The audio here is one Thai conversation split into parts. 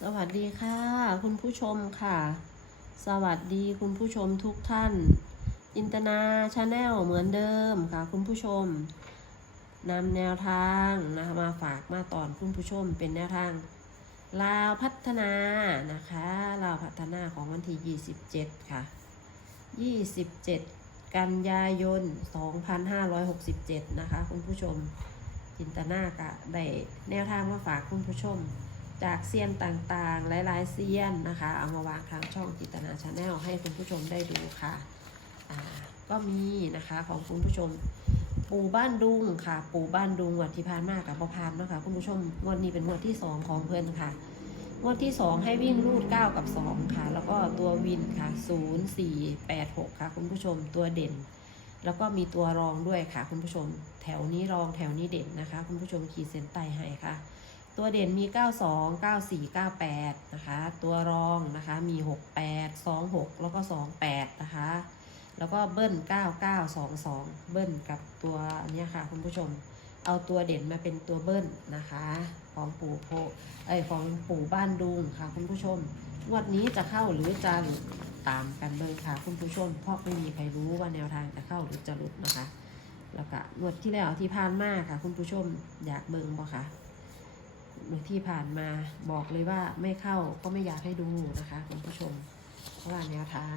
สวัสดีค่ะ คุณผู้ชมค่ะ สวัสดีคุณผู้ชมทุกท่าน อินตนาชาแนลเหมือนเดิมค่ะ คุณผู้ชมนำแนวทางนะคะมาฝากมาตอนคุณผู้ชมเป็นแนวทาง ลาวพัฒนานะคะลาวพัฒนาของวันที่ 27 ค่ะ 27 กันยายน 2567 นะคะ คุณผู้ชมจินตนากะได้แนวทางมาฝากคุณผู้ชม จากเซียนต่างๆ หลายๆเซียนนะคะ เอามาวางทางช่องจิตนาชาแนลให้คุณผู้ชมได้ดูค่ะก็มีนะคะของคุณผู้ชม ปู่บ้านดุงค่ะ ปู่บ้านดุงวันที่ผ่านมากับประพานเนาะคะคุณผู้ชมงวดนี้เป็นงวดที่สองของเพื่อนค่ะงวดที่สองให้วิ่งรูดเก้ากับสองค่ะ แล้วก็ตัววินค่ะศูนย์สี่แปดหกค่ะ คุณผู้ชมตัวเด่น แล้วก็มีตัวรองด้วยค่ะ คุณผู้ชม แถวนี้รองแถวนี้เด่นนะคะ คุณผู้ชมขีดเส้นใต้ให้ค่ะ ตัวเด่นมี 92 94 98 นะคะ ตัวรองนะคะมี 68 26 แล้วก็ 28 นะคะ แล้วก็เบิ้ล 9922 เบิ้ลกับตัวเนี้ยค่ะคุณผู้ชม เอาตัวเด่นมาเป็นตัวเบิ้ลนะคะ ของปู่โพเอ้ยของปู่บ้านดุงค่ะคุณผู้ชม งวดนี้จะเข้าหรือจะหลุดตามกันเลยค่ะคุณผู้ชม เพราะไม่มีใครรู้ว่าแนวทางจะเข้าหรือจะหลุดนะคะ แล้วก็งวดที่แล้วที่ผ่านมาค่ะ คุณผู้ชมอยากเบิ่งบ่คะ ที่ผ่านมาบอกเลยว่าไม่เข้าก็ไม่อยากให้ดูนะคะคุณผู้ชม เพราะว่าแนวทาง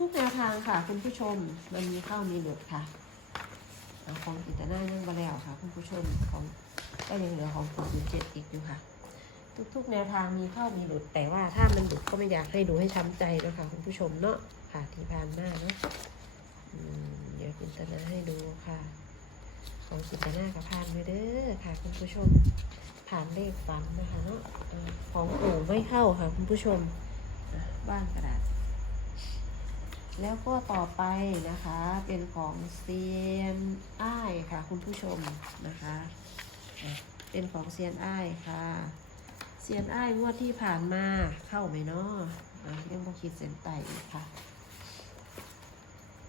ทุกๆแนวทางค่ะ คุณผู้ชมมันมีเข้ามีหลุดค่ะเอาของอิตาหน้ายังมาแล้วค่ะ คุณผู้ชมของก็ยังเหลือของของศูนย์เจ็ดอีกอยู่ค่ะ ทุกๆ แนวทางมีเข้ามีหลุด แต่ว่าถ้ามันหลุดก็ไม่อยากให้ดูให้ช้ำใจนะคะคุณผู้ชมเนาะค่ะที่ผ่านมาเนาะอืมเดี๋ยวจินตนาให้ดูค่ะ ของจินตนากับพานไปเด้อค่ะคุณผู้ชม ผ่านเลขฝันนะคะเนาะของปู่ไม่เข้าค่ะคุณผู้ชมบ้านกระดาษ แล้วก็ต่อไปนะคะ เป็นของเซียนอ้ายค่ะ คุณผู้ชมนะคะ เป็นของเซียนอ้ายค่ะเซียนอ้ายงวดที่ผ่านมาเข้าไหมเนาะะยังบ่คิดเส้นไตอีกค่ะ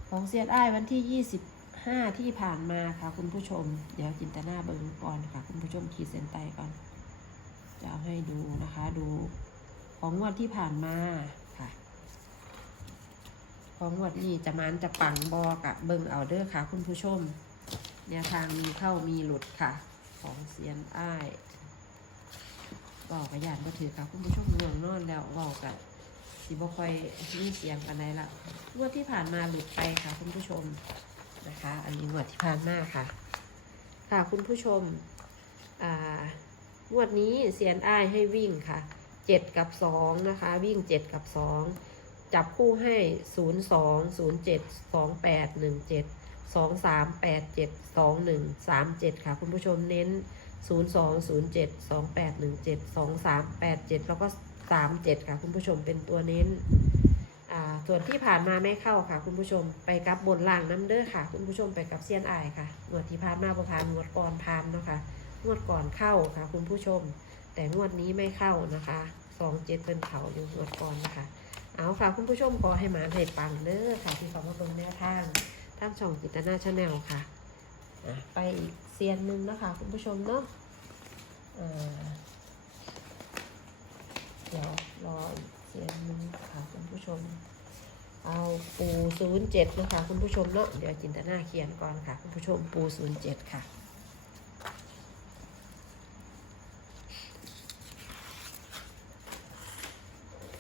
ของเซียนอ้ายวันที่ยี่สิบ 25ที่ผ่านมาค่ะคุณผู้ชม เดี๋ยวจินตนาเบิงก่อนค่ะ คุณผู้ชมขีดเส้นใต้ก่อน จะเอาให้ดูนะคะดูของงวดที่ผ่านมาค่ะ ของงวดนี้จะมันจะปังบอกะเบิงเอาเด้อค่ะ คุณผู้ชมแนวทางมีเข้ามีหลุดค่ะ ของเซียนอ้ายบอกกระยานก็ถือค่ะ คุณผู้ชมง่วงนอนแล้วบอกกะสิบ่ค่อยมีเสียงกันไหนละงวดที่ผ่านมาหลุดไปค่ะ คุณผู้ชม นะคะ อันนี้งวดที่ผ่านมาค่ะ ค่ะคุณผู้ชมอ่างวดนี้เซียนอ้ายให้วิ่งค่ะเจ็ดกับสองนะคะ วิ่งเจ็ดกับสองจับคู่ให้ศูนย์สองศูนย์เจ็ดสองแปดหนึ่งเจ็ดสองสามแปดเจ็ดสองหนึ่งสามเจ็ดค่ะ คุณผู้ชมเน้นศูนย์สองศูนย์เจ็ดสองแปดหนึ่งเจ็ดสองสามแปดเจ็ดแล้วก็สามเจ็ดค่ะ คุณผู้ชมเป็นตัวเน้น ส่วนที่ผ่านมาไม่เข้าค่ะ คุณผู้ชมไปกับบนล่างน้ำเด้อค่ะ คุณผู้ชมไปกับเซียนอายค่ะงวดที่ผ่านมาประพานงวดก่อนพานเนาะค่ะงวดก่อนเข้าค่ะ คุณผู้ชม แต่งวดนี้ไม่เข้านะคะสองเจ็ดเป็นเขาอยู่งวดก่อนนะคะ เอาค่ะ คุณผู้ชมขอให้หมาให้ปังเด้อค่ะ ที่เขามาลงแนวทางท่างช่องจิตนาชาแนลค่ะไปอีกเซียนหนึ่งนะคะคุณผู้ชมเนาะเอ่อเดี๋ยวรออีก ชม เอาปูศูนย์เจ็ดนะคะคุณผู้ชมเนาะเดี๋ยวจินตนาเขียนก่อนค่ะ คุณผู้ชมปูศูนย์เจ็ดค่ะ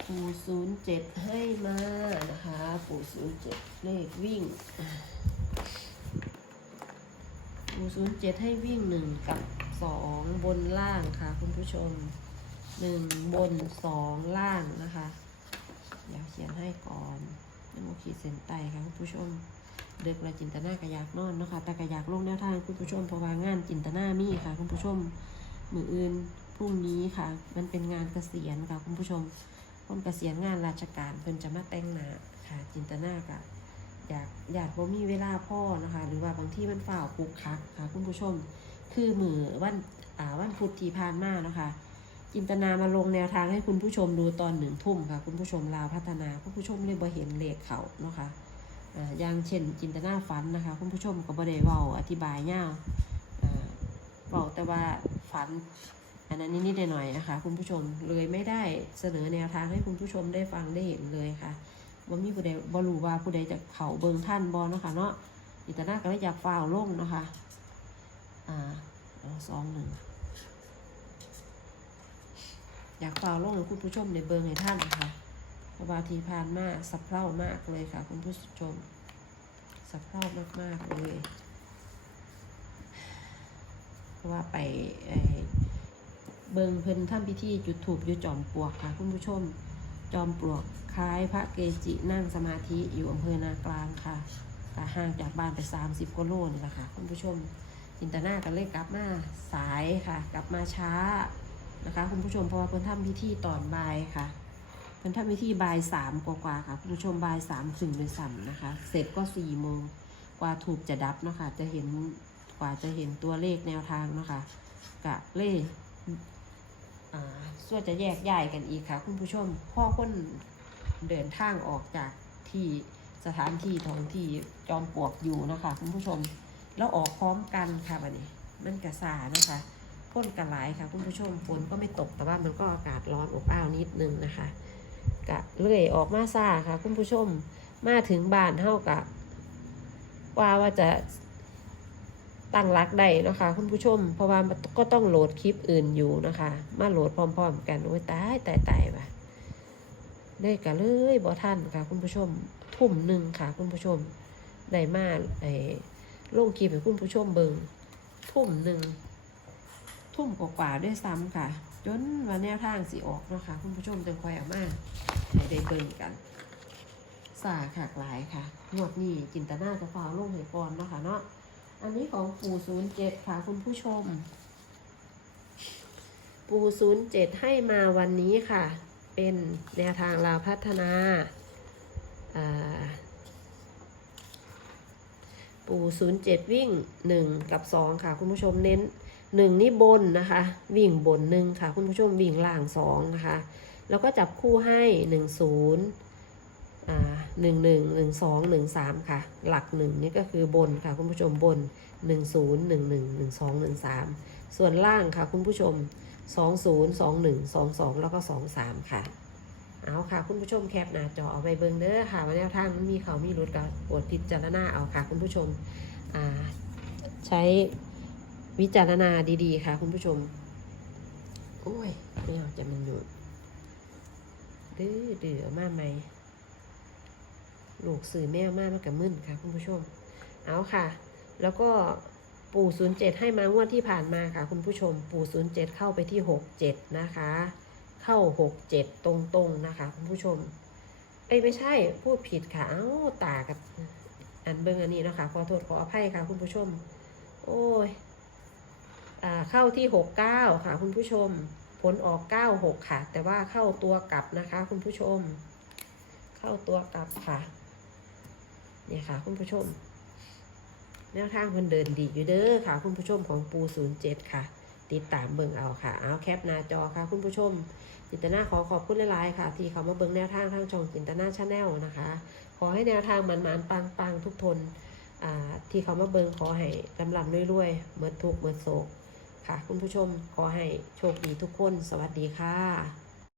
ปูศูนย์เจ็ดให้มานะคะ ปูศูนย์เจ็ดเลขวิ่ง ปูศูนย์เจ็ดให้วิ่งหนึ่งกับสองบนล่างค่ะ คุณผู้ชมหนึ่งบนสองล่างนะคะ เดี๋ยวเขียนให้ก่อนยังโมขีดเส้นใต้ค่ะคุณผู้ชมเด็กและจินตนากระยากนอนเนาะคะแต่กระยากลงแนวทางคุณผู้ชมเพราะว่างานจินตนามีค่ะคุณผู้ชมมืออื่นพรุ่งนี้ค่ะ มันเป็นงานเกษียณค่ะคุณผู้ชมคนเกษียณงานราชการเพิ่นจะมาแต่งหน้าค่ะ จินตนากะอยากอยากบ่มีเวลาพ่อนะคะ หรือว่าบางที่มันฝ่าวปุกคักค่ะ คุณผู้ชม คือมือวันอ่าวันพุธที่ผ่านมานะคะ จินตนามาลงแนวทางให้คุณผู้ชมดูตอนหนึ่งทุ่มค่ะ คุณผู้ชมลาวพัฒนาคุณผู้ชมเลยบ่เห็นเลขเขาเนาะค่ะอ่าอย่างเช่น จินตนาฝันนะคะ คุณผู้ชมก็บ่ได้เว้าอธิบายยาวอ่าเว้าแต่ว่าฝัน อันนั้นนิดๆหน่อยๆนะคะ คุณผู้ชมเลยไม่ได้เสนอแนวทางให้คุณผู้ชมได้ฟังได้เห็นเลยค่ะว่ามีผู้ใดบรู้ว่าผู้ใดจะเขาเบิงท่านบอนะคะเนาะอิตนาก็เลยอยากฝ่าวลงนะคะอ่าสองหนึ่ง อยากฝ่าลงให้คุณผู้ชมในเบิงให้ท่านนะคะเพราะว่าทีผ่านมากสับเพร่ามากเลยค่ะ คุณผู้ชมสับเพร่ามากๆเลยเพราะว่าไปเอ่อเบิงเพิ่นทำพิธีจุดถูปอยู่จอมปลวกค่ะ คุณผู้ชมจอมปลวกคล้ายพระเกจินั่งสมาธิอยู่อำเภอนากลางค่ะกห่างจากบ้านไป 30กิโลนี่แหละค่ะ คุณผู้ชมจินตนากันเลยกลับมาสายค่ะ กลับมาช้า นะคะ คุณผู้ชมเพราะว่าเพิ่นทำพิธีตอนบ่ายค่ะเพิ่นทำพิธีบ่ายสามกว่าๆค่ะ คุณผู้ชมบ่ายสามถึงเลยสั่นะคะ เสร็จก็สี่โมงกว่าถูกจะดับเนาะคะจะเห็นกว่าจะเห็นตัวเลขแนวทางเนาะคะกะเลขอ่าส่วนจะแยกย้ายกันอีกค่ะ คุณผู้ชมพ่อคนเดินทางออกจากที่สถานที่ท้องที่จอมปลวกอยู่นะคะ คุณผู้ชมแล้วออกพร้อมกันค่ะวันนี้ มันกระสานะคะ พ่นกระหลายค่ะคุณผู้ชมฝนก็ไม่ตกแต่ว่ามันก็อากาศร้อนอบอ้าวนิดนึงนะคะกะเลื่อยออกมาซาค่ะ คุณผู้ชมมาถึงบ้านเท่ากับว่าว่าจะตั้งรักได้นะคะ คุณผู้ชม เพราะว่าก็ต้องโหลดคลิปอื่นอยู่นะคะ มาโหลดพร้อม ๆ กันโอ้ยตายตายตายว่ะได้กะเลยบอท่านค่ะ คุณผู้ชมทุ่มหนึ่งค่ะ คุณผู้ชมได้มาไอ้ลงคลิปให้คุณผู้ชมเบิงทุ่มหนึ่ง ทุ่มกว่าด้วยซ้ำค่ะ จนวันแนวทางสิออกเนาะคะคุณผู้ชมจึงคอยออกมาให้ได้เบิงกันสาขากหลายค่ะงวดนี้จินตนาจะฟ้าลงให้ก่อนเนาะคะเนาะอันนี้ของปูศูนย์เจ็ดค่ะคุณผู้ชม ปูศูนย์เจ็ดให้มาวันนี้ค่ะ เป็นแนวทางลาวพัฒนาอ่าปูศูนย์เจ็ดวิ่งหนึ่งกับสองค่ะ คุณผู้ชมเน้น หนึ่งนี่บนนะคะ วิ่งบนหนึ่งค่ะ คุณผู้ชมวิ่งล่างสองนะคะ แล้วก็จับคู่ให้หนึ่งศูนย์อ่าหนึ่งหนึ่งหนึ่งสองหนึ่งสามค่ะ หลักหนึ่งนี่ก็คือบนค่ะ คุณผู้ชมบนหนึ่งศูนย์หนึ่งหนึ่งหนึ่งสองหนึ่งสามส่วนล่างค่ะ คุณผู้ชมสองศูนย์สองหนึ่งสองสองแล้วก็สองสามค่ะ เอาค่ะ คุณผู้ชมแคปหน้าจอเอาไปเบิ่งเด้อค่ะว่าแนวทางมันมีเขามีรุดกับโปรดพิจารณาเอาค่ะ คุณผู้ชมอ่าใช้ วิจารณาดีๆ ค่ะ คุณผู้ชม โอ้ย ไม่เอาจะมันหยุดดื้อดื้อเอามาไหมลูกสื่อแม่มากมันกับมึนค่ะ คุณผู้ชม เอาค่ะ แล้วก็ปู่ศูนย์เจ็ดให้มางวดที่ผ่านมาค่ะ คุณผู้ชม ปู่ศูนย์เจ็ดเข้าไปที่หกเจ็ดนะคะ เข้าหกเจ็ดตรงๆนะคะ คุณผู้ชม เอ้ยไม่ใช่พูดผิดค่ะ เอ้าตากับอันเบิ้งอันนี้นะคะขอโทษขออภัยค่ะ คุณผู้ชม โอ้ย เข้าที่หกเก้าค่ะ คุณผู้ชม ผลออกเก้าหกค่ะ แต่ว่าเข้าตัวกลับนะคะ คุณผู้ชม เข้าตัวกลับค่ะเนี่ยค่ะ คุณผู้ชมแนวทางมันเดินดีอยู่เด้อค่ะ คุณผู้ชมของปูศูนย์เจ็ดค่ะ ติดตามเบิ่งเอาค่ะ เอาแคปหน้าจอค่ะ คุณผู้ชม จินตนาขอขอบคุณหลายๆค่ะ ที่เขามาเบิ่งแนวทางทางช่องจินตนาชาแนลนะคะ ขอให้แนวทางมันมันปังปังทุกทนอ่าที่เขามาเบิ่งขอให้ลำลำรวยๆเมิดทุกเมิดโศก ค่ะ คุณผู้ชมขอให้โชคดีทุกคน สวัสดีค่ะ